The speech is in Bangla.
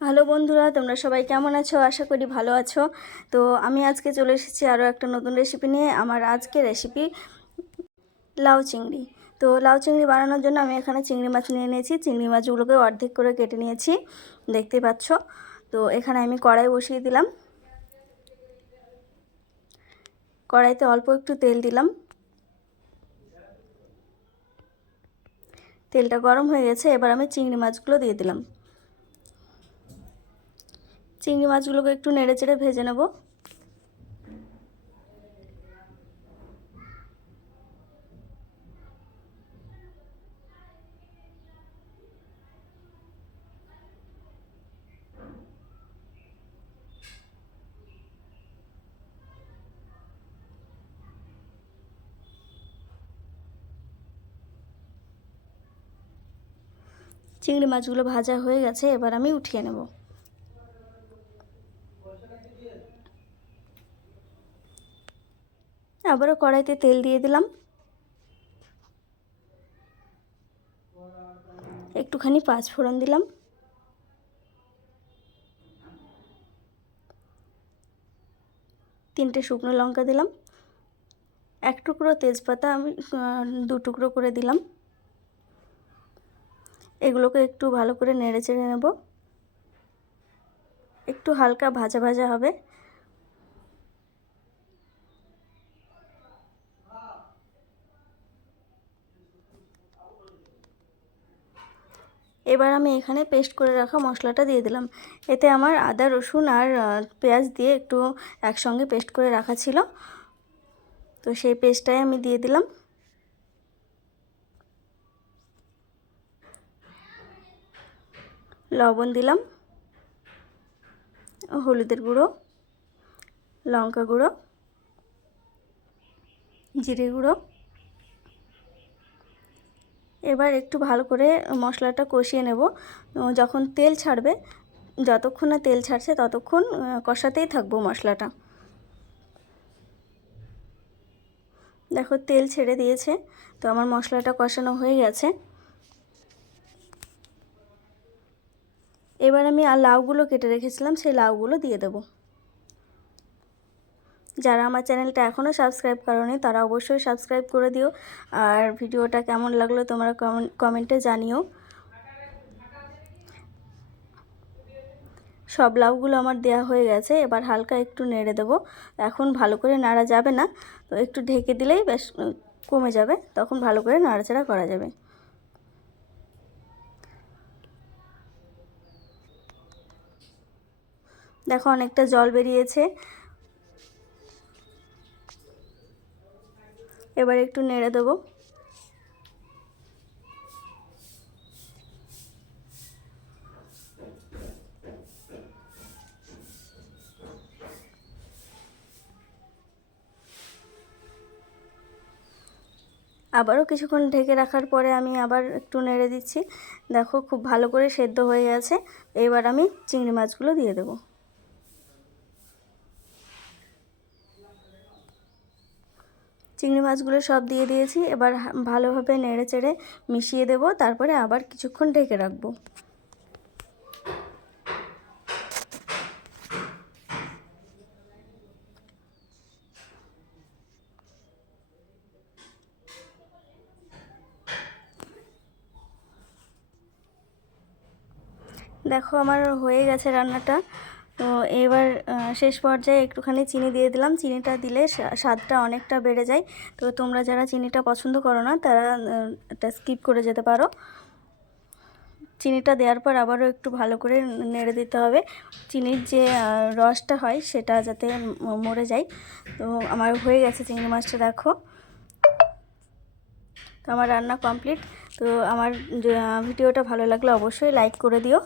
হ্যালো বন্ধুরা, তোমরা সবাই কেমন আছো? আশা করি ভালো আছো। তো আমি আজকে চলে এসেছি আরও একটা নতুন রেসিপি নিয়ে। আমার আজকে রেসিপি লাউ চিংড়ি। তো লাউ চিংড়ি বানানোর জন্য আমি এখানে চিংড়ি মাছ নিয়ে নিয়েছি। চিংড়ি মাছগুলোকে অর্ধেক করে কেটে নিয়েছি, দেখতে পাচ্ছ। তো এখানে আমি কড়াই বসিয়ে দিলাম। কড়াইতে অল্প একটু তেল দিলাম। তেলটা গরম হয়ে গেছে, এবার আমি চিংড়ি মাছগুলো দিয়ে দিলাম। চিংড়ি মাছগুলোকে একটু নেড়ে চেড়ে ভেজে নেব। চিংড়ি মাছগুলো ভাজা হয়ে গেছে, এবার আমি উঠিয়ে নেব। আবারও কড়াইতে তেল দিয়ে দিলাম। একটুখানি পাঁচফোড়ন দিলাম। তিনটে শুকনো লঙ্কা দিলাম। এক টুকরো তেজপাতা আমি দু টুকরো করে দিলাম। এগুলোকে একটু ভালো করে নেড়ে চেড়ে নেব। একটু হালকা ভাজা ভাজা হবে। এবার আমি এখানে পেস্ট করে রাখা মশলাটা দিয়ে দিলাম। এতে আমার আদা রসুন আর পেঁয়াজ দিয়ে একটু একসঙ্গে পেস্ট করে রাখা ছিল, তো সেই পেস্টটাই আমি দিয়ে দিলাম। লবণ দিলাম, হলুদের গুঁড়ো, লঙ্কা গুঁড়ো, জিরে গুঁড়ো। এবার একটু ভালো করে মশলাটা কষিয়ে নেব। যখন তেল ছাড়বে, যতক্ষণ না তেল ছাড়ছে ততক্ষণ কষাতেই থাকবো মশলাটা। দেখো তেল ছেড়ে দিয়েছে, তো আমার মশলাটা কষানো হয়ে গেছে। এবার আমি আর লাউগুলো কেটে রেখেছিলাম, সেই লাউগুলো দিয়ে দেব। যারা আমার চ্যানেলটা এখনও সাবস্ক্রাইব করোনি তারা অবশ্যই সাবস্ক্রাইব করে দিও। আর ভিডিওটা কেমন লাগলো তোমরা কমেন্টে জানিও। সব লাউগুলো আমার দেয়া হয়ে গেছে, এবার হালকা একটু নেড়ে দেবো। এখন ভালো করে নাড়া যাবে না, তো একটু ঢেকে দিলেই বেশ কমে যাবে, তখন ভালো করে নাড়াচাড়া করা যাবে। দেখো অনেকটা জল বেরিয়েছে। এবার একটু নেড়ে দেবো। আবারও কিছুক্ষণ ঢেকে রাখার পরে আমি আবার একটু নেড়ে দিচ্ছি। দেখো খুব ভালো করে সেদ্ধ হয়ে গেছে। এবার আমি চিংড়ি মাছগুলো দিয়ে দেবো। চিংড়ি মাছগুলো সব দিয়ে দিয়েছি। এবার ভালোভাবে নেড়ে চেড়ে মিশিয়ে দেব, তারপরে আবার কিছুক্ষণ ঢেকে রাখবো। দেখো আমার হয়ে গেছে রান্নাটা। তো এবার শেষ পর্যায়ে একটুখানি চিনি দিয়ে দিলাম। চিনিটা দিলে স্বাদটা অনেকটা বেড়ে যায়। তো তোমরা যারা চিনিটা পছন্দ করো না তারা এটা স্কিপ করে যেতে পারো। চিনিটা দেওয়ার পর আবারও একটু ভালো করে নেড়ে দিতে হবে। চিনির যে রসটা হয় সেটা যাতে মরে যায়। তো আমার হয়ে গেছে চিংড়ি মাছটা। দেখো তো আমার রান্না কমপ্লিট। তো আমার ভিডিওটা ভালো লাগলে অবশ্যই লাইক করে দিও।